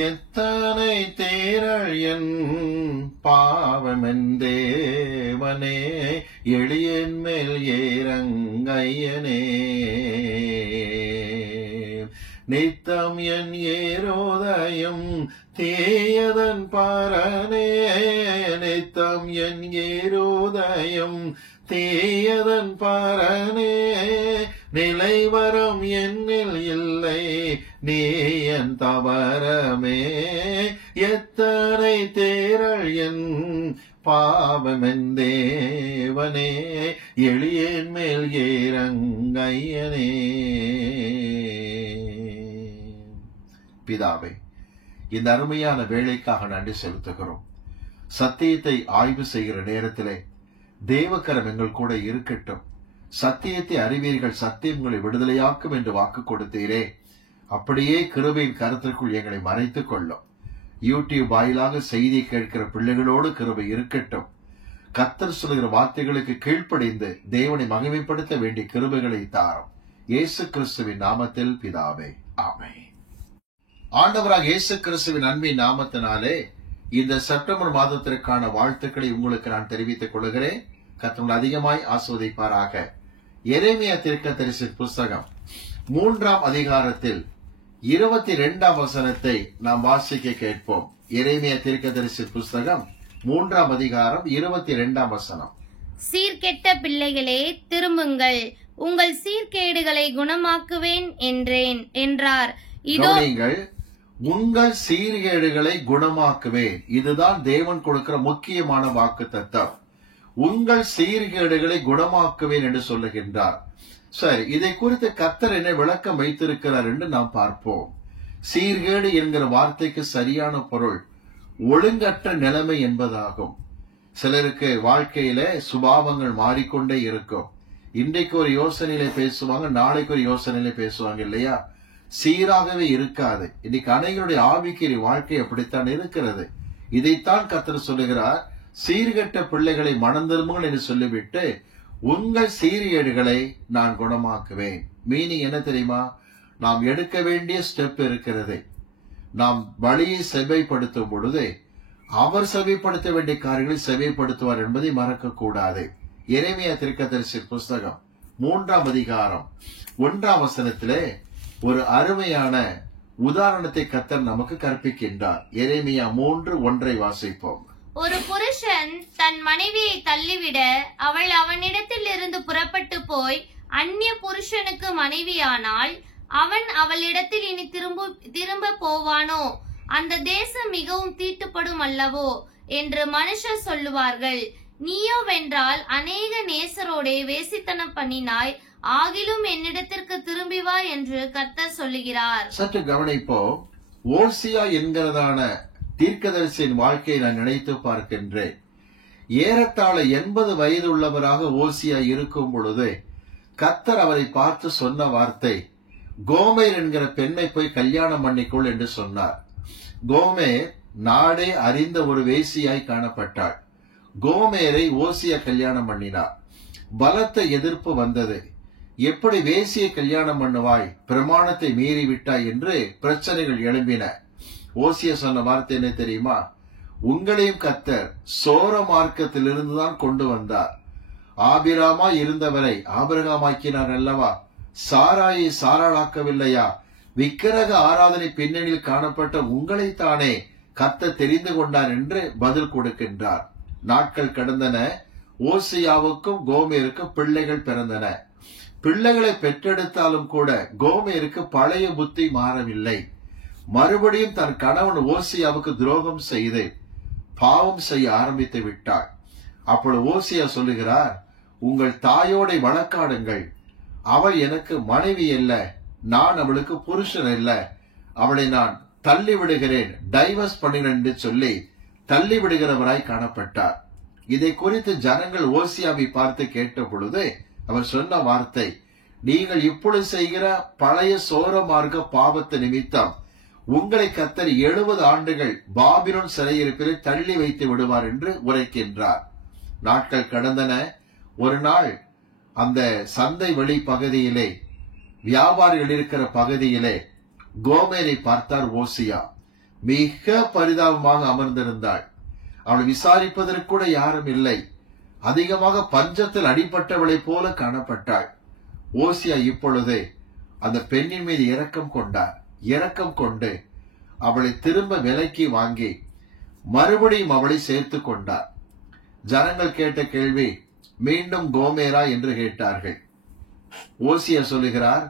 எத்தனை தேரள் என் பாவமென் தேவனே, எளியன் மேல் ஏறங்கையனே. நித்தம் என் ஏரோதயம் தேயதன் பரனே, நித்தம் என் ஏரோதயம் தேயதன் பரனே. நிலைவரம் என்னில் இல்லை நீ என் தவறமே, எத்தனை தேரள் என் பாவமென் தேவனே, எளியன் மேல் ஏறங்கையனே. பிதாவே, இந்த அருமையான வேலைக்காக நன்றி செலுத்துகிறோம். சத்தியத்தை ஆய்வு செய்கிற நேரத்திலே தேவக்கரம் எங்கள் கூட இருக்கட்டும். சத்தியத்தை அறிவீர்கள், சத்தியம் உங்களை விடுதலையாக்கும் என்று வாக்கு கொடுத்தீரே, அப்படியே கிருபையின் கருத்திற்குள் எங்களை மறைத்துக் கொள்ளும். யூடியூப் வாயிலாக செய்தி கேட்கிற பிள்ளைகளோடு கிருபை இருக்கட்டும். கர்த்தர் சொல்கிற வார்த்தைகளுக்கு கீழ்ப்படிந்து தேவனை மகிமைப்படுத்த வேண்டிய கிருபைகளை தாரும். இயேசு கிறிஸ்துவின் நாமத்தில் பிதாவே, ஆமென். ஆண்டவராக இயேசு கிறிஸ்துவின் அன்பின் நாமத்தினாலே இந்த செப்டம்பர் மாதத்திற்கான வாழ்த்துக்களை உங்களுக்கு நான் தெரிவித்துக் கொள்கிறேன். கர்த்தர் அதிகமாய் ஆசீர்வதிப்பாராக. எரேமியா தீர்க்கதரிசியின் புஸ்தகம் 3ஆம் அதிகாரத்தில் 22ஆம் வசனத்தை நாம் வாசிக்க கேட்போம். எரேமியா தீர்க்கதரிசியின் புஸ்தகம் 3ஆம் அதிகாரம் 22ஆம் வசனம். சீர்கெட்ட பிள்ளைகளே, திரும்புங்கள், உங்கள் சீர்கேடுகளை குணமாக்குவேன் என்றேன் என்றார். இதோ நீங்கள் உங்கள் சீர்கேடுகளை குணமாக்குவேன். இதுதான் தேவன் கொடுக்கிற முக்கியமான வாக்குத்தத்தம். உங்கள் சீர்கேடுகளை குணமாக்குவேன் என்று சொல்லுகின்றார். சரி, இதை குறித்து கர்த்தர் என்ன விளக்கம் வைத்திருக்கிறார் என்று நாம் பார்ப்போம். சீர்கேடு என்கிற வார்த்தைக்கு சரியான பொருள் ஒழுங்கற்ற நிலைமை என்பதாகும். சிலருக்கு வாழ்க்கையில சுபாவங்கள் மாறிக்கொண்டே இருக்கும். இன்றைக்கு ஒரு யோசனையில பேசுவாங்க, நாளைக்கு ஒரு யோசனையில பேசுவாங்க இல்லையா? சீராகவே இருக்காது. இன்னைக்கு அனைவருடைய ஆவிக்குரிய வாழ்க்கை அப்படித்தான் இருக்கிறது. இதைத்தான் கர்த்தர் சொல்லுகிறார், சீர்கெட்ட பிள்ளைகளை மனம் திரும்புங்கள் என்று சொல்லிவிட்டு உங்கள் சீர்கேடுகளை நான் குணமாக்குவேன். மீனிங் என்ன தெரியுமா? நாம் எடுக்க வேண்டிய ஸ்டெப் இருக்கிறது. நாம் வழியை செவைப்படுத்தும் பொழுது அவர் செவைப்படுத்த வேண்டிய காரியங்களை செவைப்படுத்துவார் என்பதை மறக்க கூடாது. எரேமியா தீர்க்கதரிசியின் புஸ்தகம் 3ஆம் அதிகாரம் 1ஆம் வசனத்திலே ஒரு அருமையான உதாரணத்தை கர்த்தர் நமக்கு கற்பிக்கின்றார். எரேமியா 3:1 வாசிப்போம். ஒரு புருஷன் தன் மனைவியை தள்ளிவிட அவள் அவனிடத்தில் இருந்து புறப்பட்டு போய் அந்நிய புருஷனுக்கு மனைவியானால் அவன் அவளிடத்தில் இனி திரும்ப போவானோ? அந்த தேசம் மிகவும் தீட்டுப்படும் அல்லவோ என்று மனுஷர் சொல்லுவார்கள். நீயோ வென்றால் அநேக நேசரோடே வேசித்தனம் பண்ணினாய், ஆகிலும் என்னிடத்திற்கு திரும்பி வா என்று கர்த்தர் சொல்லுகிறார். சற்று கவனிப்போம். ஓசியா என்கிறதான தீர்க்கதரிசியின் வாழ்க்கையை நான் நினைத்து பார்க்கின்றேன். ஏறத்தாழ 80 வயது உள்ளவராக ஓசியா இருக்கும் பொழுது கர்த்தர் அவரை பார்த்து சொன்ன வார்த்தை, கோமேர் என்கிற பெண்ணை போய் கல்யாணம் பண்ணிக்கொள் என்று சொன்னார். கோமேர் நாடே அறிந்த ஒரு வேசியாய் காணப்பட்டாள். கோமேரை ஓசியா கல்யாணம் பண்ணினார். பலத்த எதிர்ப்பு வந்தது. எப்படி வேசியை கல்யாணம் பண்ணுவாய், பிரமாணத்தை மீறி விட்டாய் என்று பிரச்சனைகள் எழும்பின. ஓசியா சொன்ன வார்த்தை என்ன தெரியுமா? உங்களையும் கர்த்தர் சோர மார்க்கத்திலிருந்துதான் கொண்டு வந்தார். ஆபிராமா இருந்தவரை ஆபிரகாமாக்கினார் அல்லவா? சாராயை சாராளாக்கவில்லையா? விக்கிரக ஆராதனை பின்னணியில் காணப்பட்ட உங்களைத்தானே கர்த்தர் தெரிந்து கொண்டார் என்று பதில் கொடுக்கின்றார். நாட்கள் கடந்தன. ஓசியாவுக்கும் கோமேருக்கும் பிள்ளைகள் பிறந்தன. பிள்ளைகளை பெற்றெடுத்தாலும் கூட கோமேருக்கு பழைய புத்தி மாறவில்லை. மறுபடியும் தன் கணவன் ஓசியாவுக்கு துரோகம் செய்து பாவம் செய்ய ஆரம்பித்து விட்டாள். அப்பொழுது ஓசியா சொல்லுகிறார், உங்கள் தாயோடை வழக்காடுங்கள். அவள் எனக்கு மனைவி அல்ல, நான் அவளுக்கு புருஷன் அல்ல, அவளை நான் தள்ளி விடுகிறேன், டைவர்ஸ் பண்ணுகிறேன் என்று சொல்லி தள்ளி விடுகிறவராய் காணப்பட்டார். இதை குறித்து ஜனங்கள் ஓசியாவை பார்த்து கேட்ட பொழுது அவர் சொன்ன வார்த்தை, நீங்கள் இப்பொழுது செய்கிற பழைய சோர மார்க்க பாவத்து நிமித்தம் உங்களை கர்த்தர் 70 ஆண்டுகள் பாபிலோன் சிறையிருப்பிலே தள்ளி வைத்து விடுவார் என்று உரைக்கின்றார். நாட்கள் கடந்தன. ஒரு நாள் அந்த சந்தை வழி பகுதியிலே, வியாபாரிகள் இருக்கிற பகுதியிலே கோமேரை பார்த்தார் ஓசியா. மிக பரிதாபமாக அமர்ந்திருந்தாள். அவளை விசாரிப்பதற்கு கூட யாரும் இல்லை. அதிகமாக பஞ்சத்தில் அடிபட்டவளை போல காணப்பட்டாள். ஓசியா இப்பொழுது அந்த பெண்ணின் மீது இரக்கம் கொண்டார். இரக்கம் கொண்டு அவளை திரும்ப விலைக்கு வாங்கி மறுபடியும் அவளை சேர்த்து கொண்டார். ஜனங்கள் கேட்ட கேள்வி, மீண்டும் கோமேரா என்று கேட்டார்கள். ஓசியா சொல்லுகிறார்,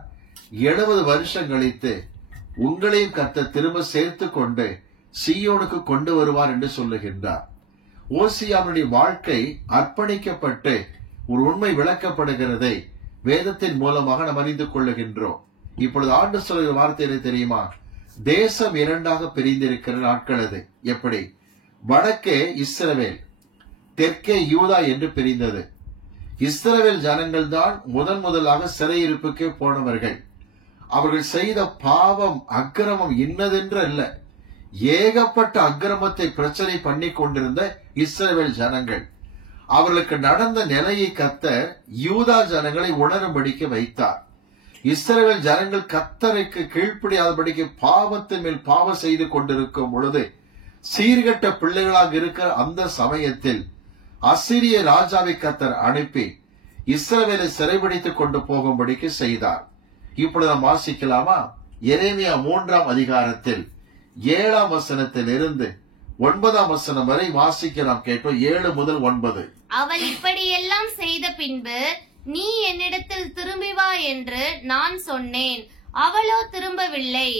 70 வருஷம் கழித்து உங்களையும் கர்த்தர் திரும்ப சேர்த்து கொண்டு சீயோனுக்கு கொண்டு வருவார் என்று சொல்லுகின்றார். ஓசியாவுடைய வாழ்க்கை அர்ப்பணிக்கப்பட்டு ஒரு உண்மை விளக்கப்படுகிறதை வேதத்தின் மூலமாக நாம் அறிந்து கொள்ளுகின்றோம். இப்பொழுது ஆண்டு சொல்லுகிற வார்த்தை தெரியுமா? தேசம் இரண்டாக பிரிந்திருக்கிற நாட்கள் அது. எப்படி? வடக்கே இஸ்ரவேல், தெற்கே யூதா என்று பிரிந்தது. இஸ்ரவேல் ஜனங்கள் தான் முதலாக சிறையிருப்புக்கே போனவர்கள். அவர்கள் செய்த பாவம் அக்கிரமம் இன்னதென்று அல்ல, ஏகப்பட்ட அக்கிரமத்தை பிரச்சனை பண்ணி கொண்டிருந்த இஸ்ரவேல் ஜனங்கள். அவர்களுக்கு நடந்த நிலையை கர்த்தர் யூதா ஜனங்களை உணரும்படிக்கு வைத்தார். இஸ்ரவேல் ஜனங்கள் கர்த்தருக்கு கீழ்ப்படியாதபடிக்கு பாவத்தின் மேல் பாவம் செய்து கொண்டிருக்கும் பொழுது, சீர்கெட்ட பிள்ளைகளாக இருக்கிற அந்த சமயத்தில் அசீரிய ராஜாவை கர்த்தர் அனுப்பி இஸ்ரவேலை சிறைபிடித்துக் கொண்டு போகும்படிக்கு செய்தார். இப்பொழுது நாம் வாசிக்கலாமா? எரேமியா 3ஆம் அதிகாரத்தில் 7ஆம் வசனத்தில் இருந்து 9ஆம் வசனம் வரை வாசிக்க நாம் கேட்போம். 7 முதல் 9. அவள் இப்படியெல்லாம் செய்த பின்பு நீ என்னிடத்தில் திரும்பி வா என்று நான் சொன்னேன். அவளோ திரும்பவில்லை.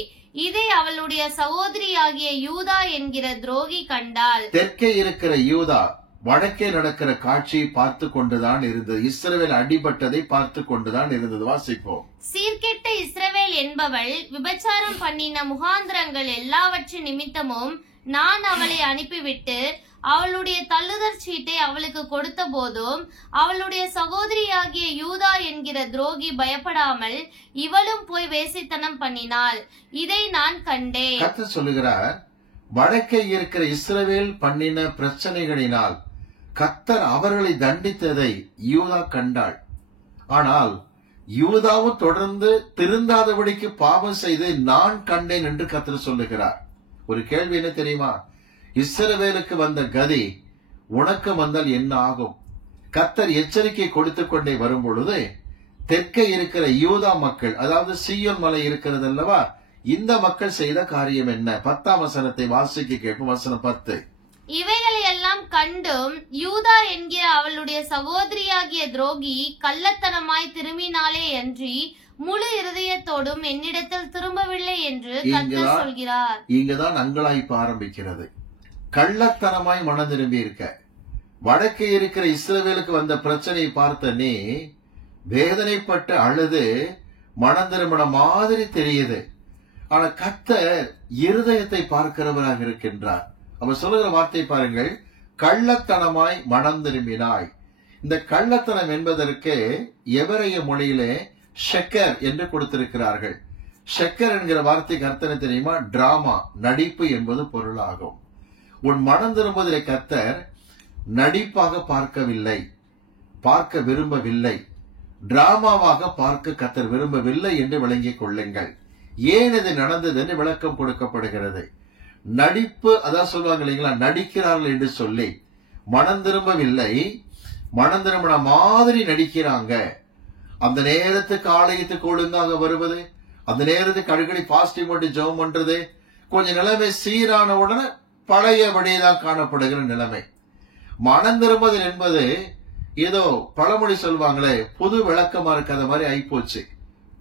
இதை அவளுடைய சகோதரியாகிய யூதா என்கிற துரோகி கண்டாள். தெற்கே இருக்கிற யூதா வடக்கே நடக்கிற காட்சியை பார்த்து கொண்டுதான் இருந்தது. இஸ்ரவேல் அடிபட்டதை பார்த்து கொண்டுதான் இருந்தது. வாசிப்போம். சீர்கெட்ட இஸ்ரவேல் என்பவள் விபச்சாரம் பண்ணின முகாந்திரங்கள் எல்லாவற்றின் நிமித்தமும் நான் அவளை அனுப்பிவிட்டு அவளுடைய தள்ளுதற் சீட்டை அவளுக்கு கொடுத்த போதும் அவளுடைய சகோதரியாகிய யூதா என்கிற துரோகி பயப்படாமல் இவளும் போய் வேசித்தனம் பண்ணினாள். இதை நான் கண்டேன். கர்த்தர் சொல்லுகிறார், வடக்கே இருக்கிற இஸ்ரவேல் பண்ணின பிரச்சனைகளினால் கர்த்தர் அவர்களை தண்டித்ததை யூதா கண்டாள். ஆனால் யூதாவும் தொடர்ந்து திருந்தாதபடிக்கு பாவம் செய்து நான் கண்டேன் என்று கர்த்தர் சொல்லுகிறார். ஒரு கேள்வி என்ன தெரியுமா? இஸ்ரவேலுக்கு வந்த கதி உனக்கு வந்தால் என்ன ஆகும்? கர்த்தர் எச்சரிக்கை கொடுத்து கொண்டே வரும் பொழுது தெற்கே இருக்கிற யூதா மக்கள், அதாவது சீயோன் மலை இருக்கிறது அல்லவா, இந்த மக்கள் செய்த காரியம் என்ன? 10ஆம் வசனத்தை வாசிக்க கேட்போம். வசனம் 10. இவைகளை எல்லாம் கண்டும் யூதா என்கிற அவளுடைய சகோதரியாகிய துரோகி கள்ளத்தனமாய் திரும்பினாலே அன்றி முழு இருதயத்தோடும் என்னிடத்தில் திரும்பவில்லை என்று கர்த்தர் சொல்கிறார். இங்கதான் அங்கலாய்ப்பு ஆரம்பிக்கிறது. கள்ளத்தனமாய் மனம் திரும்பி இருக்க, வடக்கே இருக்கிற இஸ்ரவேலுக்கு வந்த பிரச்சனையை பார்த்த நீ வேதனைப்பட்டு அழுது மனம் திரும்பின மாதிரி தெரியுது. ஆனா கர்த்தர் இருதயத்தை பார்க்கிறவராக இருக்கின்றார். அவர் சொல்லுகிற வார்த்தை பாருங்கள், கள்ளத்தனமாய் மனம் திரும்பினாய். இந்த கள்ளத்தனம் என்பதற்கு எபிரேய மொழியிலே ஷெக்கர் என்று கொடுத்திருக்கிறார்கள். ஷெக்கர் என்கிற வார்த்தைக்கு அர்த்தம் தெரியுமா? டிராமா, நடிப்பு என்பது பொருளாகும். உன் மனம் திரும்புவதை கர்த்தர் நடிப்பாக பார்க்கவில்லை, பார்க்க விரும்பவில்லை, டிராமாவாக பார்க்க கர்த்தர் விரும்பவில்லை என்று விளங்கிக் கொள்ளுங்கள். ஏன் இது நடந்தது என்று விளக்கம் கொடுக்கப்படுகிறது. நடிப்பு, அதான் சொல்லுவாங்க இல்லைங்களா, நடிக்கிறார்கள் என்று சொல்லி மனம் திரும்பவில்லை, மனம் திரும்பின மாதிரி நடிக்கிறாங்க. அந்த நேரத்துக்கு ஆலயத்துக்கு ஒழுங்காக வருவது, அந்த நேரத்துக்கு அடிக்கடி பாசிட்டிவ் போட்டு ஜெபம் பண்றது, கொஞ்சம் நிலைமை சீரான உடனே பழையபடியேதான் காணப்படுகிற நிலைமை. மனம் திரும்புதல் என்பது ஏதோ பழமொழி சொல்வாங்களே, புது விளக்கமா இருக்காத மாதிரி ஆயிப்போச்சு.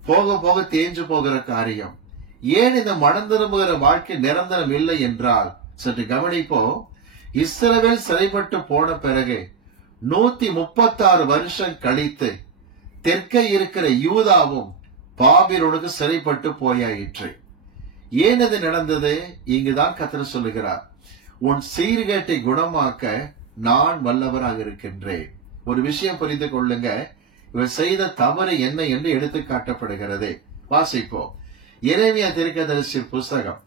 போக போக தேஞ்சு போகிற காரியம். ஏன் இந்த மனம் திரும்புகிற வாழ்க்கை நிரந்தரம் இல்லை என்றால் சற்று கவனிப்போம். இஸ்ரவேல் சிறைப்பட்டு போன பிறகு 136 வருஷம் கழித்து தெற்கே இருக்கிற யூதாவும் பாபிலோனுக்கு சிறைப்பட்டு போயாயிற்று. ஏன் அது நடந்தது? இங்குதான் கர்த்தர் சொல்லுகிறார், உன் சீர்கேட்டை குணமாக்க நான் வல்லவராக இருக்கின்றேன். ஒரு விஷயம் புரிந்து கொள்ளுங்க, இவர் செய்த தவறு என்ன என்று எடுத்து காட்டப்படுகிறது. வாசிப்போம். எரேமியா தீர்க்கதரிசி புஸ்தகம்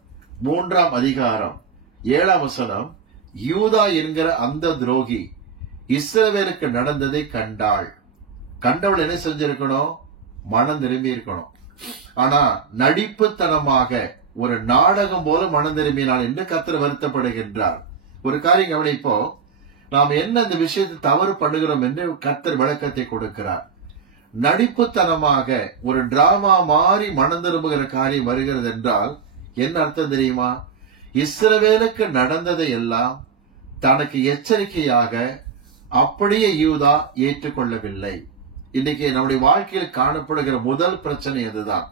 3ஆம் அதிகாரம் 7ஆம் வசனம். யூதா என்கிற அந்த துரோகி இஸ்ரவேலுக்கு நடந்ததை கண்டாள். கண்டவள் என்ன செஞ்சிருக்கணும்? மனம் திரும்பி இருக்கணும். ஆனா நடிப்புத்தனமாக ஒரு நாடகம் போல மனம் திரும்பினாள் என்று கர்த்தர் வருத்தப்படுகின்றார். ஒரு காரியம் கவனிப்போ, நாம் என்ன இந்த விஷயத்தை தவறு பண்ணுகிறோம் என்று கர்த்தர் விளக்கத்தை கொடுக்கிறார். நடிப்புத்தனமாக ஒரு டிராமா மாறி மனம் திரும்புகிற காரியம் வருகிறது என்றால் என்ன அர்த்தம் தெரியுமா? இஸ்ரவேலுக்கு நடந்ததை எல்லாம் தனக்கு எச்சரிக்கையாக அப்படியே யூதா ஏற்றுக்கொள்ளவில்லை. இன்னைக்கு நம்முடைய வாழ்க்கையில் காணப்படுகிற முதல் பிரச்சனை அதுதான்.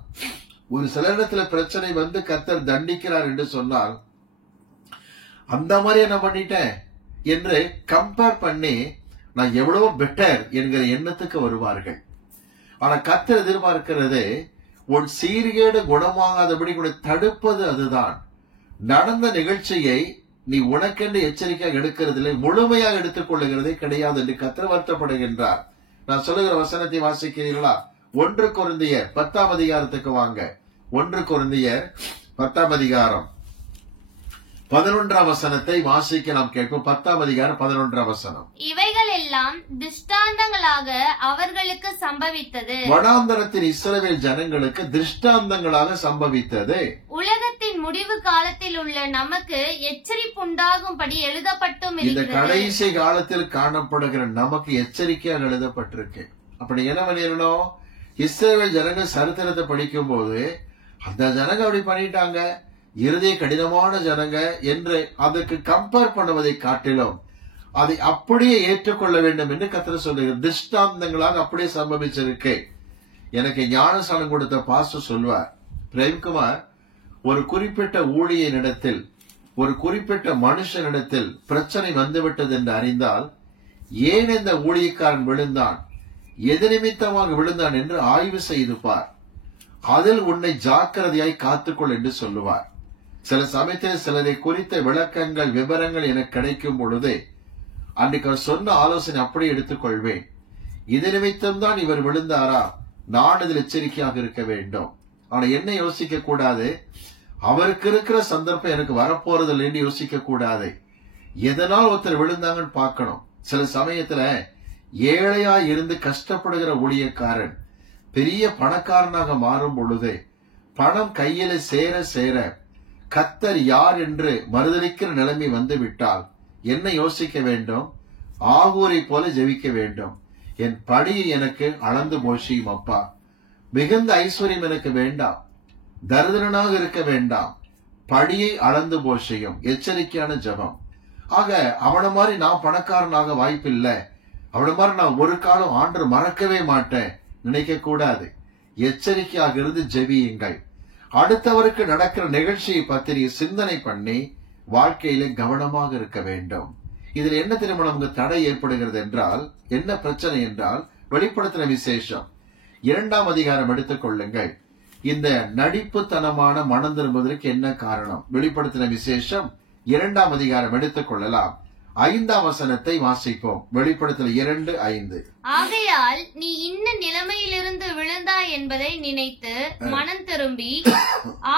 ஒரு சில இடத்துல பிரச்சனை வந்து கர்த்தர் தண்டிக்கிறார் என்று சொன்னால், அந்த மாதிரி என்ன பண்ணிட்டேன் என்று கம்பேர் பண்ணி நான் எவ்வளவோ பெட்டர் என்கிற எண்ணத்துக்கு வருவார்கள். ஆனா கர்த்தர் எதிர்பார்க்கிறது உன் சீர்கேடு குணமாகாதபடி கூட தடுப்பது. அதுதான் நடந்த நிகழ்ச்சியை நீ உனக்கென்று எச்சரிக்கையாக எடுக்கிறதில்லை, முழுமையாக எடுத்துக் கொள்ளுகிறதே கிடையாது என்று கர்த்தர் வருத்தப்படுகின்றார். நான் சொல்லுகிற வசனத்தை வாசிக்கிறீர்களா? 1 கொரிந்தியர் 10ஆம் அதிகாரத்துக்கு வாங்க. 1 கொரிந்தியர் 10ஆம் அதிகாரம் 11ஆம் வசனத்தை வாசிக்க நாம் கேட்போம். 10ஆம் அதிகாரம் 11ஆம் வசனம். இவைகள் எல்லாம் திருஷ்டாந்தங்களாக அவர்களுக்கு சம்பவித்தது. வனாந்தரத்தின் இஸ்ரவேல் ஜனங்களுக்கு திருஷ்டாந்தங்களாக சம்பவித்தது. உலகத்தின் முடிவு காலத்தில் உள்ள நமக்கு எச்சரிப்புண்டாகும்படி எழுதப்பட்டும் இந்த இருக்கிறது. கடைசி காலத்தில் காணப்படுகிற நமக்கு எச்சரிக்கையாக எழுதப்பட்டிருக்கு. அப்படி என்ன பண்ணிடணும்? இஸ்ரவேல் ஜனங்கள் சரித்திரத்தை படிக்கும் போது அந்த ஜனங்க அப்படி பண்ணிட்டாங்க, இருதய கடினமான ஜனங்க என்று அதற்கு கம்பேர் பண்ணுவதை காட்டிலும் அதை அப்படியே ஏற்றுக்கொள்ள வேண்டும் என்று கர்த்தர் சொல்லுகிறார். திருஷ்டாந்தங்களாக அப்படியே சம்பவிச்சிருக்கு. எனக்கு ஞானஸ்நானம் கொடுத்த பாஸ்டர் சொல்வார், பிரேம்குமார், ஒரு குறிப்பிட்ட ஊழியனிடத்தில் ஒரு குறிப்பிட்ட மனுஷனிடத்தில் பிரச்சனை வந்துவிட்டது என்று அறிந்தால் ஏன் இந்த ஊழியக்காரன் விழுந்தான், எது நிமித்தமாக விழுந்தான் என்று ஆய்வு செய்து பார், அதில் உன்னை ஜாக்கிரதையாய் காத்துக்கொள் என்று சொல்லுவார். சில சமயத்தில் சிலரை குறித்த விளக்கங்கள் விவரங்கள் எனக்கு கிடைக்கும் பொழுது அன்றைக்கு அவர் சொன்ன ஆலோசனை அப்படியே எடுத்துக்கொள்வேன். இது நிமித்தம் தான் இவர் விழுந்தாரா, நான் இதில் எச்சரிக்கையாக இருக்க வேண்டும். ஆனா என்ன யோசிக்க கூடாது, அவருக்கு இருக்கிற சந்தர்ப்பம் எனக்கு வரப்போறது என்று யோசிக்க கூடாது. எதனால் ஒருத்தர் விழுந்தாங்கன்னு பார்க்கணும். சில சமயத்துல ஏழையா இருந்து கஷ்டப்படுகிற ஊழியக்காரன் பெரிய பணக்காரனாக மாறும் பொழுது பணம் கையில சேர சேர கர்த்தர் யார் என்று மறுதலிக்கிற நிலைமை வந்து விட்டால் என்ன யோசிக்க வேண்டும்? ஆகூரை போல ஜெபிக்க வேண்டும். என் படியை எனக்கு அளந்து போஷியும் அப்பா, மிகுந்த ஐஸ்வர்யம் எனக்கு வேண்டாம், தரித்திரனாக இருக்க வேண்டாம், படியை அளந்து போஷியும். எச்சரிக்கையான ஜெபம். ஆக அவன மாதிரி நான் பணக்காரனாக வாய்ப்பில்லை, அவன மாதிரி நான் ஒரு காலம் ஆண்டு மறக்கவே மாட்டேன் நினைக்க கூடாது. எச்சரிக்கையாக இருந்து ஜெபியுங்கள். அடுத்தவருக்கு நடக்கிற நிகழ்ச்சியை பற்றி சிந்தனை பண்ணி வாழ்க்கையில கவனமாக இருக்க வேண்டும். இதுல என்ன திரும்ப நமக்கு தடை ஏற்படுகிறது என்றால், என்ன பிரச்சனை என்றால், வெளிப்படுத்தின விசேஷம் 2ஆம் அதிகாரம் எடுத்துக் கொள்ளுங்கள். இந்த நடிப்புத்தனமான மனம் திரும்புவதற்கு என்ன காரணம்? வெளிப்படுத்தின விசேஷம் 2ஆம் அதிகாரம் எடுத்துக் கொள்ளலாம். 5ஆம் வசனத்தை வாசிப்போம். வெளிப்படுத்தல் 2:5. ஆகையால் நீ இன்ன நிலைமையிலிருந்து விழுந்தாய் என்பதை நினைத்து மனம் திரும்பி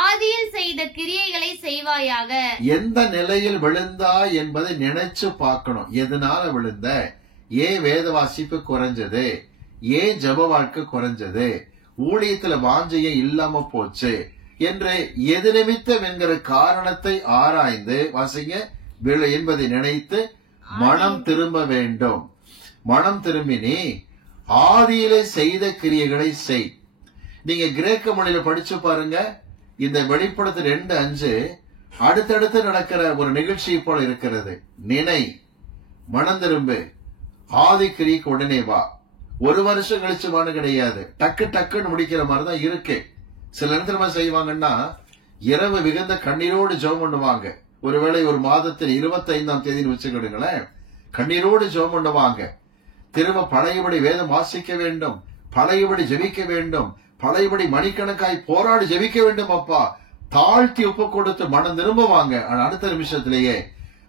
ஆதியில் செய்த கிரியைகளை செய்வாயாக. எந்த நிலையில் விழுந்தாய் என்பதை நினைச்சு பார்க்கணும். எதனால விழுந்த, ஏன் வேத வாசிப்பு குறைஞ்சது, ஏன் ஜெப வாழ்க்கை குறைஞ்சது, ஊழியத்துல வாஞ்சையே இல்லாம போச்சு என்று எது நிமித்தம் என்கிற காரணத்தை ஆராய்ந்து வாசிங்க என்பதை நினைத்து மனம் திரும்ப வேண்டும். மனம் திரும்பினி ஆதியிலே செய்த கிரியைகளை செய். நீங்க கிரேக்க மொழியில படிச்சு பாருங்க. இந்த வெளிப்படுத்தல் 2:5 அடுத்தடுத்து நடக்கிற ஒரு நிகழ்ச்சி போல இருக்கிறது. நினை, மனம் திரும்பு, ஆதி கிரியைக்கு உடனே வா. 1 வருஷம் கழிச்சு வான்னு கிடையாது, டக்கு டக்குன்னு முடிக்கிற மாதிரிதான் இருக்கு. சில நேரத்துல செய்வாங்கன்னா இரவு மிகுந்த கண்ணீரோடு ஜெபம் பண்ணுவாங்க. ஒருவேளை ஒரு மாதத்தில் 25ஆம் தேதினு வச்சுக்கிடுங்களேன், கண்ணீரோடு ஜெபம் பண்ணுவாங்க. திரும்ப பழையபடி வேதம் வாசிக்க வேண்டும், பழையபடி ஜெபிக்க வேண்டும், பழையபடி மணிக்கணக்காய் போராடி ஜெபிக்க வேண்டும். அப்பா தாழ்த்தி ஒப்பு கொடுத்து மனம் திரும்புவாங்க. அடுத்த நிமிஷத்திலேயே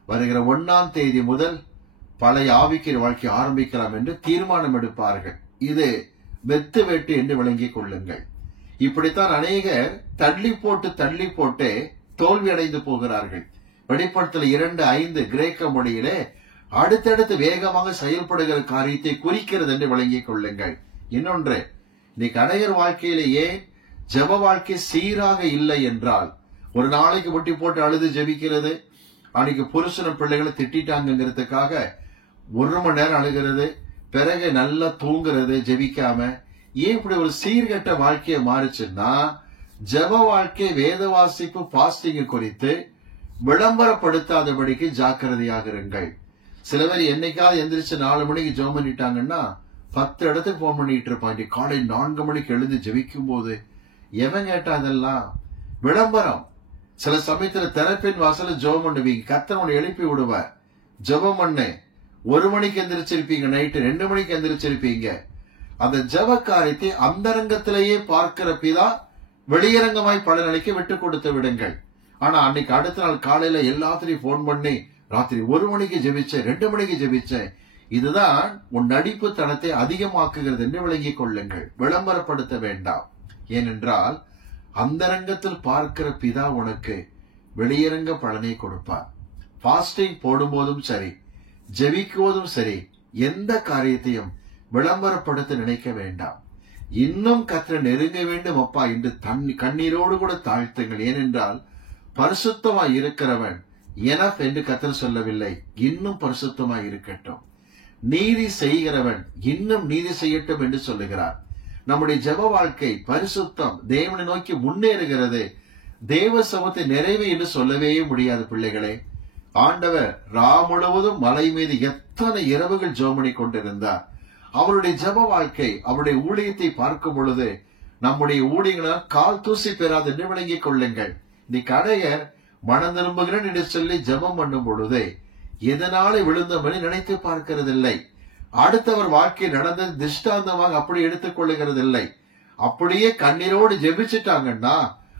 வருகிற 1ஆம் தேதி முதல் பழைய ஆவிக்கிற வாழ்க்கை ஆரம்பிக்கலாம் என்று தீர்மானம் எடுப்பார்கள். இது வெத்து வேட்டு என்று விளங்கிக் கொள்ளுங்கள். இப்படித்தான் அநேகர் தள்ளி போட்டு தோல்வி அடைந்து போகிறார்கள். வெளிப்படுத்தல் 2:5 கிரேக்க மொழியிலே அடுத்தடுத்து வேகமாக செயல்படுகிற காரியத்தை குறிக்கிறது என்று விளங்கிக் கொள்ளுங்கள். இன்னொன்று, இன்னைக்கு அநேகர் வாழ்க்கையிலேயே ஜெப வாழ்க்கை சீராக இல்லை என்றால் ஒரு நாளைக்கு முட்டி போட்டு அழுது ஜெபிக்கிறது, அன்னைக்கு புருஷனும் பிள்ளைகளை திட்டாங்கிறதுக்காக 1 மணி நேரம் அழுகிறது, பிறகு நல்லா தூங்குறது ஜெபிக்காம. ஏன் இப்படி ஒரு சீர்கெட்ட வாழ்க்கையை மாறுச்சுன்னா, ஜெப வாழ்க்கை, வேத வாசிப்பு, பாஸ்டிங் குறித்து விளம்பரப்படுத்தாதபடிக்கு ஜாக்கிரதையாக இருங்கள். சில பேர் என்னைக்காவது எந்திரிச்சு 4 மணிக்கு ஜெபம் பண்ணிட்டாங்கன்னா 10 இடத்துக்கு போன் பண்ணிட்டு இருப்பாங்க. காலை 4 மணிக்கு எழுந்து ஜெபிக்கும் போது எவன் கேட்டா அதெல்லாம் விளம்பரம். சில சமயத்துல தெரப்பின் வாசல ஜெபம் பண்ணுவீங்க, கர்த்தர் உன்னை எழுப்பி விடுவார், ஜெபம் பண்ணு. 1 மணிக்கு எந்திரிச்சிருப்பீங்க, நைட்டு 2 மணிக்கு எந்திரிச்சிருப்பீங்க. அந்த ஜெப காரியத்தை அந்தரங்கத்திலேயே பார்க்கிற பிதா வெளியரங்கமாய் பலனளிக்க விட்டு கொடுத்து விடுங்கள். ஆனா அன்னைக்கு அடுத்த நாள் காலையில எல்லாத்திலையும் போன் பண்ணி ராத்திரி 1 மணிக்கு ஜெபிச்சேன், 2 மணிக்கு ஜெபிச்சேன். இதுதான் உன் நடிப்பு தனத்தை அதிகமாக்குகிறது என்று விளங்கிக் கொள்ளுங்கள். விளம்பரப்படுத்த வேண்டாம். ஏனென்றால் அந்தரங்கத்தில் பார்க்கிற பிதா உனக்கு வெளியரங்க பலனை கொடுப்பார். பாஸ்டிங் போடும்போதும் சரி, ஜெபிக்குவதும் சரி, எந்த காரியத்தையும் விளம்பரப்படுத்த நினைக்க வேண்டாம். இன்னும் கர்த்தரை நெருங்க வேண்டும் அப்பா என்று கண்ணீரோடு கூட தாழ்த்துங்கள். ஏனென்றால் பரிசுத்தமாய் இருக்கிறவன் எனப் என்று கர்த்தர் சொல்லவில்லை, இன்னும் பரிசுத்தமாய் இருக்கட்டும். நீதி செய்கிறவன் இன்னும் நீதி செய்யட்டும் என்று சொல்லுகிறார். நம்முடைய ஜெப வாழ்க்கை பரிசுத்தம், தேவனை நோக்கி முன்னேறுகிறது. தேவ சமூகத்தை நிறைவு என்று சொல்லவே முடியாது பிள்ளைகளே. ஆண்டவர் முழுவதும் மலை மீது எத்தனை இரவுகள் ஜெபம் பண்ணி கொண்டிருந்தார். அவருடைய ஜெப வாழ்க்கை, அவருடைய ஊழியத்தை பார்க்கும் பொழுது நம்முடைய ஊழியங்களால் கால் தூசி பெறாது என்று விளங்கிக் கொள்ளுங்கள். இந்த கடையர் மனம் திரும்புகிறேன் என்று சொல்லி ஜெபம் பண்ணும் பொழுது எதனால விழுந்தோம் நினைத்து பார்க்கிறதில்லை. அடுத்தவர் வாழ்க்கை நடந்தது திஷ்டாந்தமாக அப்படி எடுத்துக் கொள்ளுகிறதில்லை. அப்படியே கண்ணீரோடு ஜெபிச்சுட்டாங்கன்னா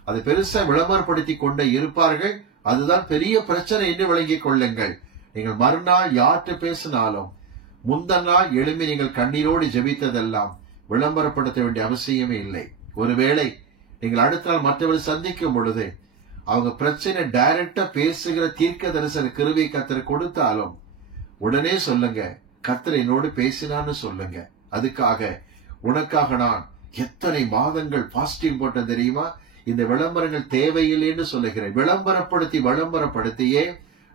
அது பெருசா விளம்பரப்படுத்தி கொண்டே இருப்பார்கள். அதுதான் பெரிய பிரச்சனை என்று விளங்கிக் கொள்ளுங்கள். நீங்கள் மறுநாள் யார்கிட்ட பேசினாலும் முந்தன நாள் எழுப்பி நீங்கள் கண்ணீரோடு ஜெபித்ததெல்லாம் விளம்பரப்படுத்த வேண்டிய அவசியமே இல்லை. ஒருவேளை நீங்கள் அடுத்த நாள் மற்றவர்கள் சந்திக்கும் பொழுது அவங்க பிரச்சனை டைரக்டா பேசுகிற தீர்க்க தரிசன கிருபை கர்த்தர் கொடுத்தாலும் உடனே சொல்லுங்க, கர்த்தர் என்னோடு பேசினான்னு சொல்லுங்க. அதுக்காக உனக்காக நான் எத்தனை மாதங்கள் பாஸ்டிங் போட்டேன் தெரியுமா, இந்த விளம்பரங்கள் தேவையில்லைன்னு சொல்லுகிறேன். விளம்பரப்படுத்தியே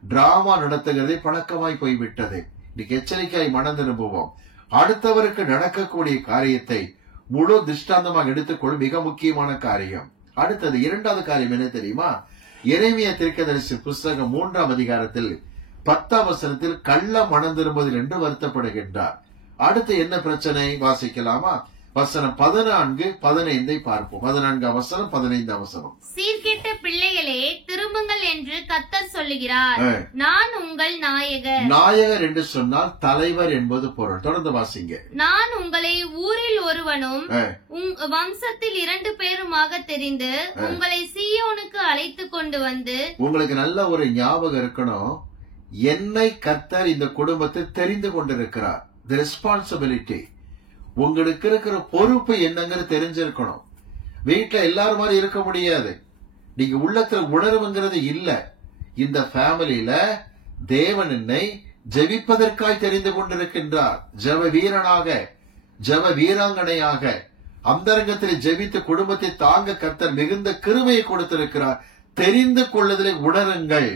டிராமா நடத்துகிறதே பழக்கமாய் போய்விட்டது. இன்னைக்கு எச்சரிக்கையாய் மனம் திரும்புவோம். அடுத்தவருக்கு நடக்கக்கூடிய காரியத்தை முழு திஷ்டாந்தமாக எடுத்துக்கொள்ளும் மிக முக்கியமான காரியம். அடுத்தது 2வது காரியம் என்ன தெரியுமா, எரேமியா தீர்க்கதரிசி புஸ்தகம் 3ஆம் அதிகாரத்தில் 10ஆம் வசனத்தில் கள்ள மனம் திரும்புதல் என்று வருத்தப்படுகின்றார். அடுத்து என்ன பிரச்சனை வாசிக்கலாமா? வசனம் 14, 15 பார்ப்போம். 14ஆம் வசனம், 15ஆம் வசனம். சீர்கெட்ட பிள்ளைகளே திரும்புங்கள் என்று கர்த்தர் சொல்லுகிறார், நான் உங்கள் நாயகர். நாயகர் என்று சொன்னால் தலைவர் என்பது பொருள். தொடர்ந்து வாசிங்க. நான் உங்களை ஊரில் ஒருவனும் வம்சத்தில் 2 பேருமாக தெரிந்து உங்களை சீயோனுக்கு அழைத்து கொண்டு வந்து. உங்களுக்கு நல்ல ஒரு ஞாபகம் இருக்கணும், என்னை கர்த்தர் இந்த குடும்பத்தை தெரிந்து கொண்டிருக்கிறார். தி ரெஸ்பான்சிபிலிட்டி, உங்களுக்கு இருக்கிற பொறுப்பு என்னங்கிறது தெரிஞ்சிருக்கணும். வீட்டுல எல்லாரும் மாதிரி இருக்க முடியாது. நீங்க உள்ளத்துல உணர்வுங்கிறது இல்ல. இந்த ஃபேமிலியில தேவன் என்னை ஜெபிப்பதற்காய் தெரிந்து கொண்டிருக்கின்றார். ஜெப வீரனாக, ஜெப வீராங்கனையாக அந்தரங்கத்தில் ஜெபித்து குடும்பத்தை தாங்க கர்த்தர் மிகுந்த கிருபையை கொடுத்திருக்கிறார். தெரிந்து கொள்ளுதலை உணருங்கள்.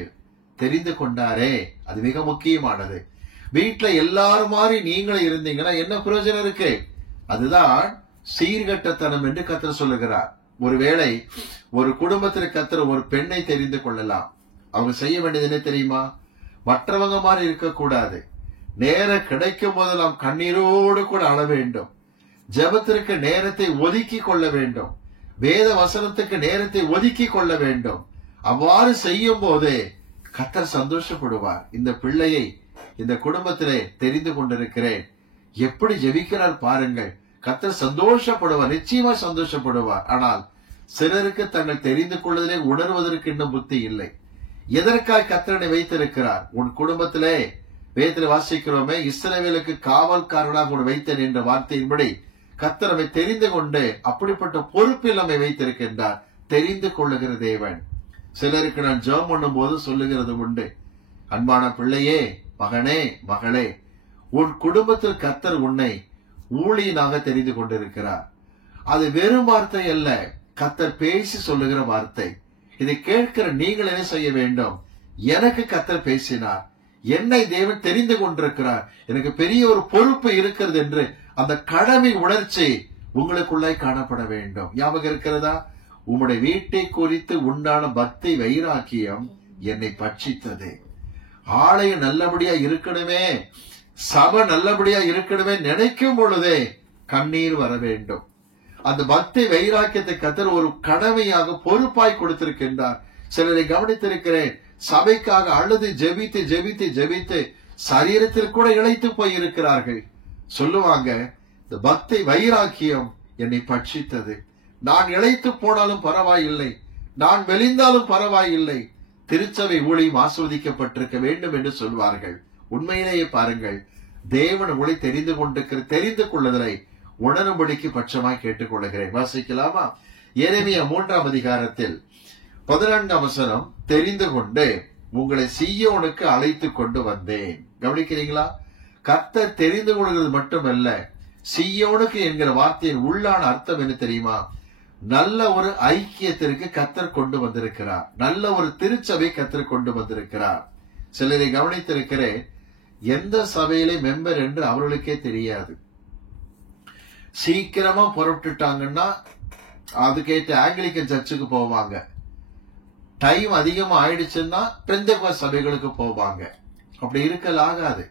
தெரிந்து கொண்டாரே, அது மிக முக்கியமானது. வீட்டுல எல்லாரும் மாதிரி நீங்களும் இருந்தீங்கன்னா என்ன பிரயோஜனம் இருக்கு? அதுதான் சீர்கட்டத்தனம் என்று கர்த்தர் சொல்லுகிறார். ஒருவேளை ஒரு குடும்பத்தில் கர்த்தர் ஒரு பெண்ணை தெரிந்து கொள்ளலாம். அவங்க செய்ய வேண்டியது என்ன தெரியுமா, மற்றவங்க மாதிரி இருக்கக்கூடாது. நேரம் கிடைக்கும் போதெல்லாம் கண்ணீரோடு கூட அழ வேண்டும். ஜெபத்திற்கு நேரத்தை ஒதுக்கி கொள்ள வேண்டும். வேத வசனத்துக்கு நேரத்தை ஒதுக்கி கொள்ள வேண்டும். அவ்வாறு செய்யும் போதே கர்த்தர் சந்தோஷப்படுவார். இந்த பிள்ளையை இந்த குடும்பத்திலே தெரிந்து கொண்டிருக்கிறேன், எப்படி ஜெபிக்கிறார் பாருங்கள். கர்த்தர் சந்தோஷப்படுவார், நிச்சயமா சந்தோஷப்படுவார். ஆனால் சிலருக்கு தங்கள் தெரிந்து கொள்வதிலே உணர்வதற்கு இன்னும் புத்தி இல்லை. எதற்காக கர்த்தரை வைத்திருக்கிறார்? உன் குடும்பத்திலே வேதத்தில் வாசிக்கிறோமே, இஸ்ரவேலுக்கு காவல்காரனாக உன் வைத்தேன் என்ற வார்த்தையின்படி கர்த்தரை தெரிந்து கொண்டு அப்படிப்பட்ட பொறுப்பில் நம்மை வைத்திருக்கின்றார். தெரிந்து கொள்ளுகிற தேவன். சிலருக்கு நான் ஜெபம் பண்ணும் போது சொல்லுகிறது உண்டு, அன்பான பிள்ளையே, மகனே, மகளே, உன் குடும்பத்தில் கர்த்தர் உன்னை ஊழியனாக தெரிந்து கொண்டிருக்கிறார். அது வெறும் வார்த்தை அல்ல, கர்த்தர் பேசி சொல்லுகிற வார்த்தை. இதை கேட்கிற நீங்கள் என்ன செய்ய வேண்டும்? எனக்கு கர்த்தர் பேசினார், என்னை தேவன் தெரிந்து கொண்டிருக்கிறார், எனக்கு பெரிய ஒரு பொறுப்பு இருக்கிறது என்று அந்த கடமை உணர்ச்சி உங்களுக்குள்ளாய் காணப்பட வேண்டும். ஞாபகம் இருக்கிறதா? உம்முடைய வீட்டை குறித்து உண்டான பக்தி வைராக்கியம் என்னை பட்சித்தது. ஆலயம் நல்லபடியா இருக்கணுமே, சபை நல்லபடியா இருக்கணுமே நினைக்கும் பொழுதே கண்ணீர் வர வேண்டும். அந்த பக்தி வைராக்கியத்தை கர்த்தர் ஒரு கடமையாக பொறுப்பாய் கொடுத்திருக்கின்றார். சிலரை கவனித்திருக்கிறேன், சபைக்காக அழுது ஜெபித்து ஜெபித்து ஜெபித்து சரீரத்தில் கூட இழைத்து போயிருக்கிறார்கள். சொல்லுவாங்க, இந்த பக்தி வைராக்கியம் என்னை பட்சித்தது. நான் இழைத்து போனாலும் பரவாயில்லை, நான் மெலிந்தாலும் பரவாயில்லை, திருச்சபை ஊழியம் ஆஸ்வதிக்கப்பட்டிருக்க வேண்டும் என்று சொல்வார்கள். உண்மையிலேயே பாருங்கள், தேவன் உங்களை தெரிந்து கொள்ளுதலை உணரும்படிக்கு பட்சமாய் கேட்டுக்கொள்கிறேன். வாசிக்கலாமா? எரேமியா 3ஆம் அதிகாரத்தில் 14ஆம் வசனம், தெரிந்து கொண்டு உங்களை சீயோனுக்கு அழைத்து கொண்டு வந்தேன். கவனிக்கிறீங்களா? கர்த்தர் தெரிந்து கொள்கிறது மட்டுமல்ல, சீயோனுக்கு என்கிற வார்த்தையின் உள்ளான அர்த்தம் என்ன தெரியுமா? நல்ல ஒரு ஐக்கியத்திற்கு கர்த்தர் கொண்டு வந்திருக்கிறார், நல்ல ஒரு திருச்சபை கர்த்தர் கொண்டு வந்திருக்கிறார். சிலரை கவனித்திருக்கிறேன், எந்த சபையிலே மெம்பர் என்று அவர்களுக்கே தெரியாது. சீக்கிரமா புறப்பட்டுட்டாங்கன்னா அதுக்கேற்ற ஆங்கிலிக்கன் சர்ச்சுக்கு போவாங்க, டைம் அதிகமா ஆயிடுச்சுன்னா பெந்தெகோஸ்தே சபைகளுக்கு போவாங்க. அப்படி இருக்கலாகாது.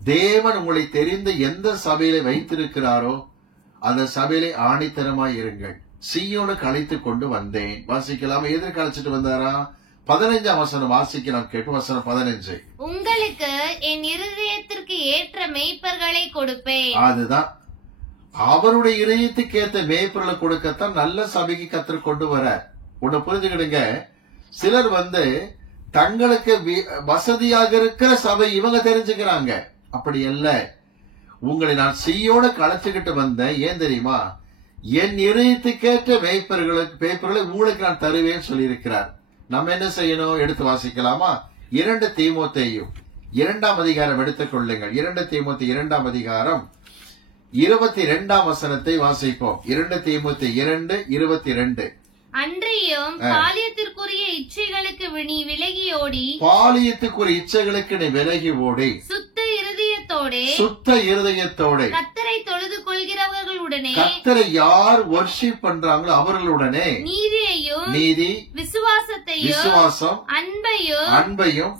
தேவன் உங்களை தெரிந்து எந்த சபையில வைத்திருக்கிறாரோ அந்த சபையிலே ஆணித்தரமாய் இருங்கள். சீயோனுக்கு அழைத்து கொண்டு வந்தேன். வாசிக்கலாம். எதற்கு அழைச்சிட்டு வந்தாரா? 15ஆம் வசனம் வாசிக்கலாம். கேட்போம். வசனம் 15. உங்களுக்கு என் இருதயத்திற்கு ஏற்ற மேய்ப்பர்களை கொடுப்பேன். அதுதான், அவருடைய இதயத்துக்கு ஏற்ற மேய்ப்பர்களை கொடுக்கத்தான் நல்ல சபைக்கு கர்த்தர் கொண்டு வர. ஒண்ணு புரிஞ்சுக்கிடுங்க, சிலர் தங்களுக்கு வசதியாக இருக்கிற சபை இவங்க தெரிஞ்சுக்கிறாங்க. அப்படி அல்ல. உங்களை நான் சீயோட களைச்சுக்கிட்டு வந்தேன். ஏன் தெரியுமா? என் இதயத்துக்கேற்ற மேய்ப்பர்களை உங்களுக்கு நான் தருவேன் சொல்லி இருக்கிறார். நம்ம என்ன செய்யணும்? எடுத்து வாசிக்கலாமா? 2 தீமோத்தேயு 2ஆம் அதிகாரம் எடுத்துக் கொள்ளுங்கள். 2 தீமோத்தேயு 2ஆம் அதிகாரம் 22ஆம் வசனத்தை வாசிப்போம். 2 தீமோத்தேயு 2:22. அன்றியும் பாலியத்திற்குரிய இச்சைகளுக்கு நீ விலகி ஓடி, பாலியத்துக்குரிய இச்சைகளுக்கு நீ விலகி ஓடி, சுத்த இருதயத்தோட கர்த்தரை தொழுது கொள்கிறவர்களுடனே, கர்த்தரை யார் வர்ஷிப் பண்றாங்களோ அவர்களுடனே நீதியையும் நீதி, விசுவாசம், அன்பையும்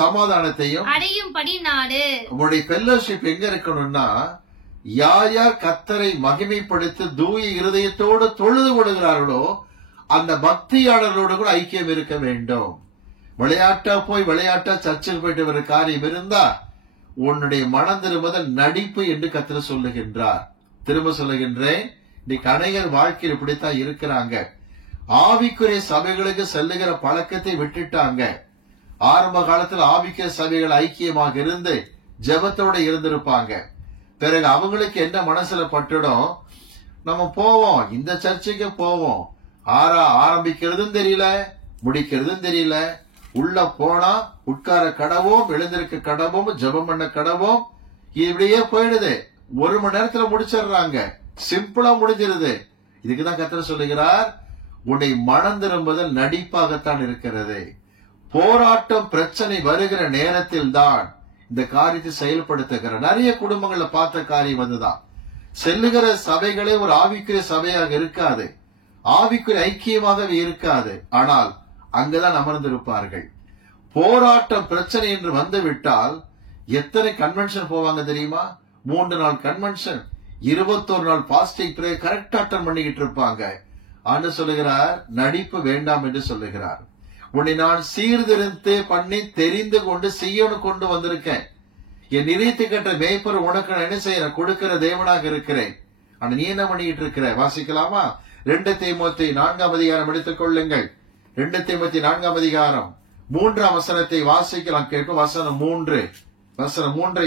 சமாதானத்தையும் அடையும்படி நாடு. உங்களுடைய ஃபெல்லோஷிப் எங்க இருக்கணும்னா, யார் யார் கர்த்தரை மகிமைப்படுத்தி தூய இருதயத்தோடு தொழுது கொள்கிறார்களோ அந்த பக்தியாளர்களோடு கூட ஐக்கியம் இருக்க வேண்டும். விளையாட்டா சர்ச்சில் போயிட்டு வர காரியம் இருந்தா உன்னுடைய மனம் திரும்புதல் நடிப்பு என்று கர்த்தர் சொல்லுகின்றார். திரும்ப சொல்லுகின்றேன், இன்னைக்கு அநேகர் வாழ்க்கையில் இப்படித்தான் இருக்கிறாங்க. ஆவிக்குரிய சபைகளுக்கு செல்லுகிற பழக்கத்தை விட்டுட்டாங்க. ஆரம்ப காலத்தில் ஆவிக்குரிய சபைகள் ஐக்கியமாக இருந்து ஜெபத்தோட இருந்திருப்பாங்க. பிறகு அவங்களுக்கு என்ன மனசுல பட்டுடும், நம்ம போவோம், இந்த சர்ச்சுக்கு போவோம், ஆரம்பிக்கிறதும் தெரியல, முடிக்கிறதும் தெரியல, உள்ள போனா உட்கார கடவும், எழுந்திருக்க கடவும், ஜெபம் பண்ண கடவும், இப்படியே போயிடுது. 1 மணி நேரத்துல முடிச்சிடுறாங்க, சிம்பிளா முடிஞ்சிருது. இதுக்குதான் கர்த்தர் சொல்லுகிறார், உன்னை மனம் திரும்புதல் நடிப்பாகத்தான் இருக்கிறது. போராட்டம் பிரச்சனை வருகிற நேரத்தில் தான் இந்த காரியத்தை செயல்படுத்துகிற நிறைய குடும்பங்கள்ல பார்த்த காரியம் அதுதான். செல்லுகிற சபைகளே ஒரு ஆவிக்குரிய சபையாக இருக்காது, ஆவிக்குரிய ஐக்கியமாகவே இருக்காது. ஆனால் அங்கதான் அமர்ந்திருப்பார்கள். போராட்டம் பிரச்சனை என்று வந்துவிட்டால் எத்தனை கன்வென்ஷன் போவாங்க தெரியுமா? 3 நாள் கன்வென்ஷன், 21 நாள் பாஸ்டிங் பிரேயர் கரெக்டா அட்டன் பண்ணிக்கிட்டு இருப்பாங்க. ஆண்டு சொல்லுகிறார், நடிப்பு வேண்டாம் என்று சொல்லுகிறார். உன்னை நான் சீர்திருத்து பண்ணி தெரிந்து கொண்டு சீயோனு கொண்டு வந்திருக்கேன். என் இதயத்துக்கற்ற மேய்ப்பர் உனக்கு நான் என்ன செய்ய கொடுக்கிற தேவனாக இருக்கிறேன். ஆனா நீ என்ன பண்ணிட்டு இருக்கிற? வாசிக்கலாமா? 2 தீமோத்தேயு 4ஆம் அதிகாரம் எடுத்துக் கொள்ளுங்கள். 2 தீமோத்தேயு 4ஆம் அதிகாரம் 3ஆம் வசனத்தை வாசிக்கலாம். கேட்போம். வசனம் 3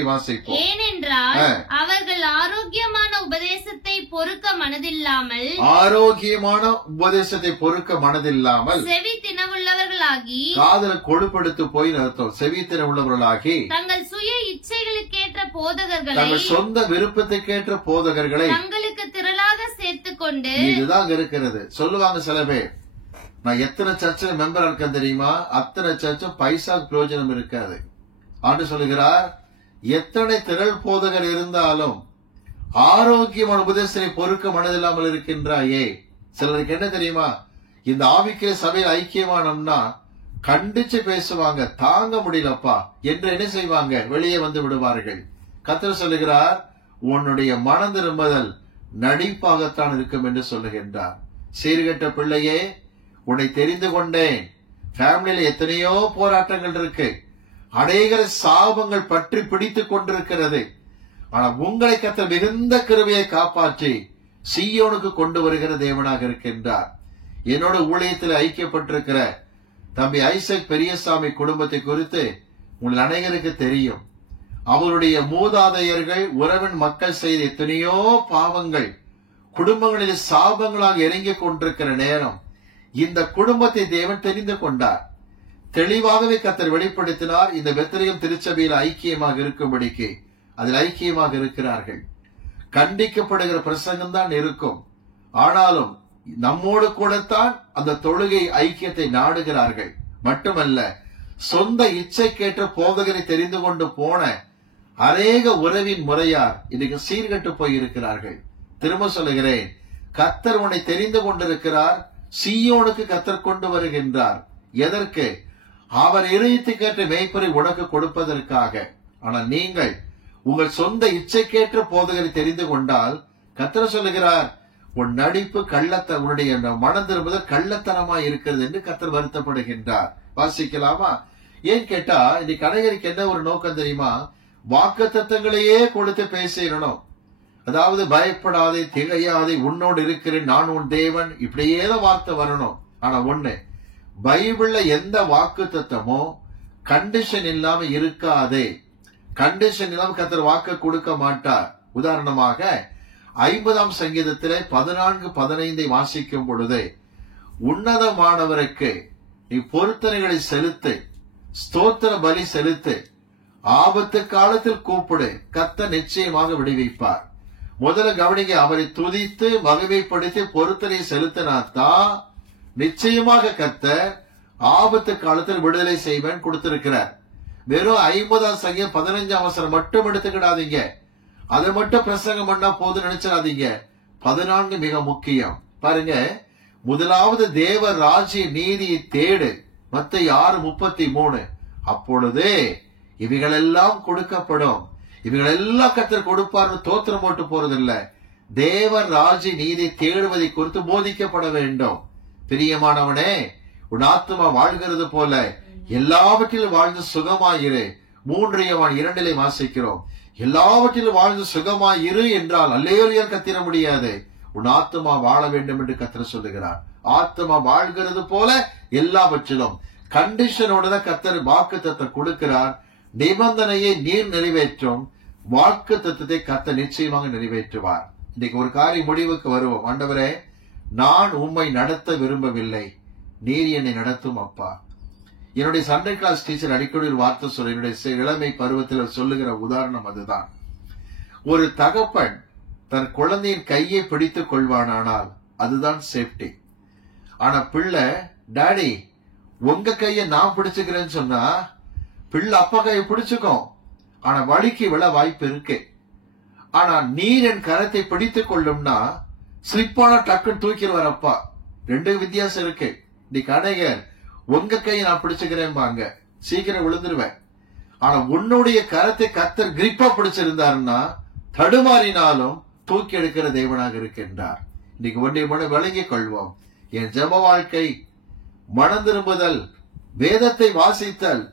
வாசிப்போம். ஏனென்றால் அவர்கள் ஆரோக்கியமான உபதேசத்தை பொறுக்க மனதில்லாமல் செவி தினவுள்ளவர்களாகி, காதல கொழுப்படுத்து போய் அர்த்தம், செவி தினவுள்ளவர்களாகி, தங்கள் சுய இச்சைகளுக்கேற்ற போதகர்களை, தங்கள் சொந்த விருப்பத்துக்கேற்ற போதகர்களை தங்களுக்கு திரளாக சேர்த்துக் கொண்டு, இதுதான் இருக்கிறது. சொல்லுவாங்க சில பேர், நான் எத்தனை சர்ச்சில் மெம்பரா இருக்கேன் தெரியுமா? அத்தனை சர்ச்சும் பைசாக்கு பிரயோஜனம் இருக்காது. ஆண்டு சொல்லுகிறார், எத்தனை திரள் போதகர் இருந்தாலும் ஆரோக்கியமான உபதேசத்தை பொறுக்க மனதில்லாமல் இருக்கின்றாயே. சிலருக்கு என்ன தெரியுமா, இந்த ஆவிக்கிற சபையில் ஐக்கியமானோம்னா கண்டிச்சு பேசுவாங்க, தாங்க முடியலப்பா என்று என்ன செய்வாங்க, வெளியே வந்து விடுவார்கள். கர்த்தர் சொல்லுகிறார், உன்னுடைய மனம் திரும்புதல் நடிப்பாகத்தான் இருக்கும் என்று சொல்லுகின்றார். சீர்கெட்ட பிள்ளையே, உன்னை தெரிந்து கொண்டேன். ஃபேமிலியில எத்தனையோ போராட்டங்கள் இருக்கு, அநேக சாபங்கள் பற்றி பிடித்துக் கொண்டிருக்கிறது. ஆனா உங்களை கர்த்தர் மிகுந்த கிருபையை காப்பாற்றி சீயோனுக்கு கொண்டு வருகிற தேவனாக இருக்கின்றார். என்னோட ஊழியத்தில் ஐக்கியப்பட்டிருக்கிற தம்பி ஐசக் பெரியசாமி குடும்பத்தை குறித்து உங்கள் அனைவருக்கு தெரியும். அவருடைய மூதாதையர்கள் உறவின் மக்கள் செய்த எத்தனையோ பாவங்கள் குடும்பங்களில் சாபங்களாக இறங்கிக் கொண்டிருக்கிற நேரம் இந்த குடும்பத்தை தேவன் தெரிந்து கொண்டார். தெளிவாகவே கர்த்தர் வெளிப்படுத்தினார். இந்த பெத்லகேம் திருச்சபையில் ஐக்கியமாக இருக்கும்படிக்கு அதில் ஐக்கியமாக இருக்கிறார்கள். கண்டிக்கப்படுகிற பிரசங்கம் தான் இருக்கும், ஆனாலும் நம்மோடு கூடத்தான் அந்த தொழுகை ஐக்கியத்தை நாடுகிறார்கள். மட்டுமல்ல, சொந்த இச்சைக்கேற்ற போதகரை தெரிந்து கொண்டு போன அநேக உறவின் முறையார் இன்னைக்கு சீர்கட்டு போயிருக்கிறார்கள். திரும்ப சொல்லுகிறேன், கர்த்தர் உன்னை தெரிந்து கொண்டிருக்கிறார். சீயோனுக்கு கர்த்தர் கொண்டு வருகின்றார். எதற்கு? அவர் இருதயத்துக்கேற்ற மேய்ப்பரை உனக்கு கொடுப்பதற்காக. ஆனால் நீங்கள் உங்கள் சொந்த இச்சைக்கேற்ற போதகரை தெரிந்து கொண்டால் கர்த்தர் சொல்லுகிறார், உன் நடிப்பு உன்னுடைய மனம் திரும்புதல் கள்ளத்தனமா இருக்கிறது என்று கர்த்தர் வருத்தப்படுகின்றார். வாசிக்கலாமா? ஏன் கேட்டா, இன்னைக்கு அநேகருக்கு என்ன ஒரு நோக்கம் தெரியுமா? வாக்குத்தத்தங்களையே கொடுத்து பேசிடணும். அதாவது பயப்படாதே, திகையாதே, உன்னோடு இருக்கிறேன், நான் உன் தேவன், இப்படியே வார்த்தை வரணும். ஆனா ஒண்ணு, பைபிள்ல எந்த வாக்குத்தத்தமோ கண்டிஷன் இல்லாம இருக்காதே. கண்டிஷன் இல்லாம கர்த்தர் வாக்கு கொடுக்க மாட்டார். உதாரணமாக 50ஆம் சங்கீதத்திலே 14:15 வாசிக்கும் பொழுது, உன்னதமானவருக்கு நீ பொருத்தனைகளை செலுத்து, ஸ்தோத்திர பலி செலுத்து, ஆபத்து காலத்தில் கூப்பிடு, கர்த்தர் நிச்சயமாக விடுவிப்பார். முதல்ல கவனிங்க, அவரை துதித்து மகிமைப்படுத்தி பொருத்தனை செலுத்தினாத்தான் நிச்சயமாக கர்த்தர் ஆபத்து காலத்தில் விடுதலை செய்வேன் கொடுத்திருக்கிறார். வெறும் 50ஆம் சங்கீதம் 15ஆம் வசனம் மட்டும் எடுத்துக்கிடாதீங்க, அதை மட்டும் பிரசங்கம் பண்ணா போதும் நினைச்சிடாதீங்க. 14 மிக முக்கியம். பாருங்க, முதலாவது தேவ ராஜ்ய நீதியை தேடு, மத்தேயு 6:33. அப்பொழுதே இவைகளெல்லாம் கொடுக்கப்படும். இவைகளெல்லாம் கர்த்தர் கொடுப்பார்னு தோத்திரம் போட்டு போறதில்ல, தேவ ராஜ்ய நீதியை தேடுவதை குறித்து போதிக்கப்பட வேண்டும். பிரியமானவனே, உன் ஆத்துமா வாழ்கிறது போல எல்லாவற்றிலும் வாழ்ந்து சுகமாயிரு. 3 யோவான் 2 வாசிக்கிறோம். எல்லாவற்றிலும் வாழ்ந்து சுகமாயிரு என்றால் அல்லேலூயா கத்திர முடியாது. உன் ஆத்துமா வாழ வேண்டும் என்று கர்த்தர் சொல்லுகிறார். ஆத்துமா வாழ்கிறது போல எல்லாவற்றிலும் கண்டிஷனோட தான் கர்த்தர் வாக்குத்தத்தம் கொடுக்கிறார். நிபந்தனையை நீர் நிறைவேற்றும், வாக்கு தத்துவத்தை கர்த்தர் நிச்சயமாக நிறைவேற்றுவார். இன்னைக்கு ஒரு காரியம் முடிவுக்கு வருவோம். ஆண்டவரே, நான் உம்மை நடத்த விரும்பவில்லை, நீர் என்னை நடத்தும் அப்பா. என்னுடைய சண்டே கிளாஸ் டீச்சர் அடிக்கடி ஒரு வார்த்தை சொல்ல, என்னுடைய இளமை பருவத்தில் சொல்லுகிற உதாரணம் அதுதான். ஒரு தகப்பன் தன் குழந்தையின் கையை பிடித்துக் கொள்வானானால் அதுதான் சேஃப்டி. ஆனா பிள்ளை, டாடி உங்க கையை நான் பிடிச்சுக்கிறேன்னு சொன்னா பிள்ளை அப்பா கையை பிடிச்சுக்கும், ஆனா வலிக்கு விழ வாய்ப்பு இருக்கு. ஆனா நீர் என் கரத்தை பிடித்துக் கொள்ளும்னா ஸ்லிப்பான டக்குன்னு தூக்கிடுவார் அப்பா. 2 வித்தியாசம் இருக்கு. இன்னைக்கு அநேகர் உங்க கையை நான் பிடிச்சுக்கிறேன் பாங்க, சீக்கிரம் விழுந்துருவேன். ஆனா உன்னுடைய கரத்தை கர்த்தர் கிரிப்பா பிடிச்சிருந்தாருன்னா தடுமாறினாலும் தூக்கி எடுக்கிற தேவனாக இருக்கின்றார். இன்னைக்கு ஒன்றை மட்டும் விளங்கிக் கொள்வோம். என் ஜெப வாழ்க்கை, மனம் திரும்புதல், வேதத்தை வாசித்தல்,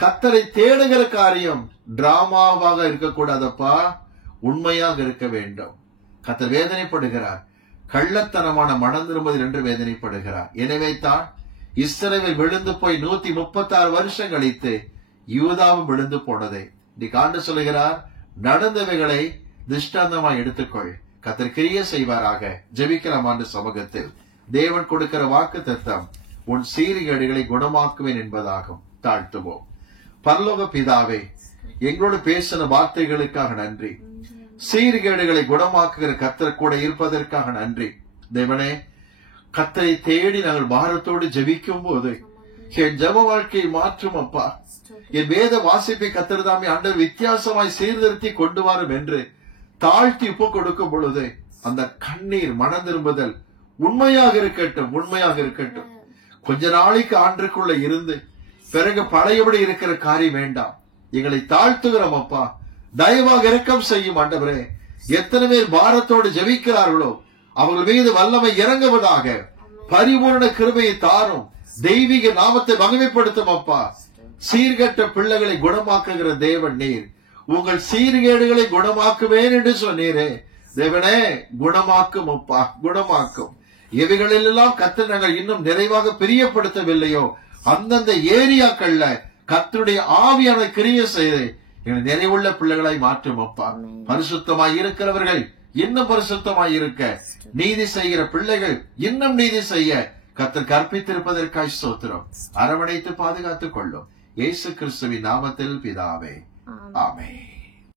கர்த்தரை தேடுகிற காரியம் டிராமாவாக இருக்கக்கூடாதப்பா, உண்மையாக இருக்க வேண்டும். கர்த்தர் வேதனைப்படுகிறார். கள்ளத்தனமான மனம் திரும்புதல் என்று வேதனைப்படுகிறார். எனவே தான் இஸ்ரவேல் விழுந்து போய் 136 வருஷம் கழித்து யூதாவும் விழுந்து போனதை இன்னைக்கு ஆண்டு சொல்லுகிறார். நடந்தவைகளை திஷ்டாந்தமாய் எடுத்துக்கொள், கர்த்தர் கிரியை செய்வாராக. ஜெபிக்கலாம் ஆண்டு சமூகத்தில். தேவன் கொடுக்கிற வாக்கு தத்தம் உன் சீர்கேடுகளை குணமாக்குவேன் என்பதாகும். தாழ்த்துவோம். பரலோக பிதாவே, எங்களோடு பேசின வார்த்தைகளுக்காக நன்றி. சீர்கேடுகளை குணமாக்குகிற கர்த்தர் கூட இருப்பதற்காக நன்றி. தேவனே, கர்த்தரை தேடி நாங்கள் பாரத்தோடு ஜெபிக்கும் போது என் ஜெப வாழ்க்கையை மாற்றும் அப்பா. என் வேத வாசிப்பை கர்த்தர் தாமே ஆண்டவர் வித்தியாசமாய் சீர்திருத்தி கொண்டு வரும் என்று தாழ்த்தி ஒப்பு கொடுக்கும் பொழுது அந்த கண்ணீர் மனம் திரும்புதல் உண்மையாக இருக்கட்டும், உண்மையாக இருக்கட்டும். கொஞ்ச நாளைக்கு ஆண்டுக்குள்ள இருந்து பிறகு பழையபடி இருக்கிற காரியம் வேண்டாம். எங்களை தாழ்த்துகிறோம் அப்பா. தயவாக இரக்கம் செய்யும் ஆண்டவரே. எத்தனை பேர் பாரத்தோடு ஜெபிக்கிறார்களோ அவர்கள் மீது வல்லமை இறங்குவதாக. பரிபூர்ண கிருபையை தாரும். தெய்வீக நாமத்தை மகிமைப்படுத்தும் அப்பா. சீர்கெட்ட பிள்ளைகளை குணமாக்குகிற தேவன் நீர். உங்கள் சீர்கேடுகளை குணமாக்குவேன் என்று சொன்னீரே தேவனே, குணமாக்கும் அப்பா, குணமாக்கும். இவைகளெல்லாம் கர்த்தர் நாங்கள் இன்னும் நிறைவாக பிரியப்படுத்தவில்லையோ அந்தந்த ஏரியாக்கள்ல கர்த்தருடைய ஆவியான கிரியை செய்து எங்களை நிறைவுள்ள பிள்ளைகளாய் மாற்றும் அப்பா. பரிசுத்தமாய் இருக்கிறவர்கள் இன்னும் பரிசுத்தமாய் இருக்க, நீதி செய்கிற பிள்ளைகள் இன்னும் நீதி செய்ய கர்த்தர் கற்பித்திருப்பதற்காய் ஸ்தோத்திரம். அரவணைத்து பாதுகாத்துக் கொள்ளும். இயேசு கிறிஸ்துவின் நாமத்தில் பிதாவே, ஆமென்.